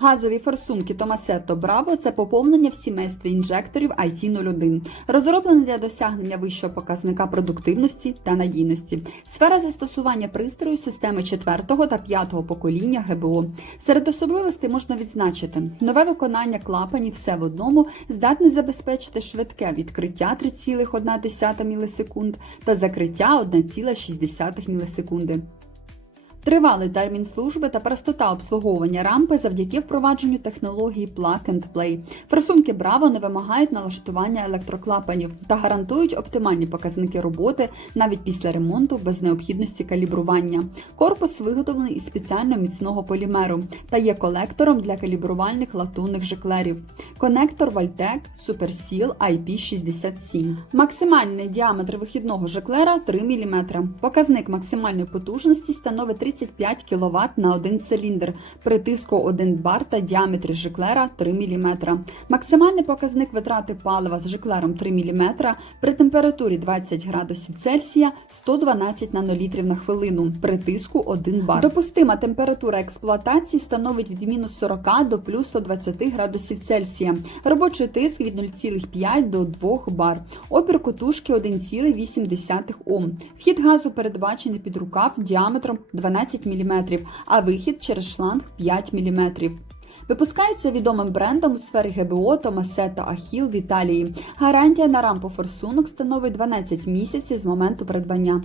Газові форсунки Tomasetto Bravo – це поповнення в сімействі інжекторів IT01, розроблені для досягнення вищого показника продуктивності та надійності. Сфера застосування пристрою системи 4 та 5 покоління ГБО. Серед особливостей можна відзначити нове виконання клапанів все в одному здатне забезпечити швидке відкриття 3,1 мілісекунд та закриття 1,6 мілісекунди. Тривалий термін служби та простота обслуговування рампи завдяки впровадженню технології Plug and Play. Форсунки Браво не вимагають налаштування електроклапанів та гарантують оптимальні показники роботи навіть після ремонту без необхідності калібрування. Корпус виготовлений із спеціально міцного полімеру та є колектором для калібрувальних латунних жиклерів. Конектор Valtec SuperSeal IP67. Максимальний діаметр вихідного жиклера 3 мм. Показник максимальної потужності становить 35 кВт на один циліндр при тиску 1 бар та діаметрі жиклера 3 мм. Максимальний показник витрати палива з жиклером 3 мм при температурі 20 градусів Цельсія 112 нанолітрів на хвилину при тиску 1 бар. Допустима температура експлуатації становить від мінус 40 до плюс 120 градусів Цельсія. Робочий тиск від 0,5 до 2 бар. Опір котушки 1,8 Ом. Вхід газу передбачений під рукав діаметром 12 мм, а вихід через шланг 5 мм. Випускається відомим брендом у сфері ГБО Томасета Ахіл в Італії. Гарантія на рампу форсунок становить 12 місяців з моменту придбання.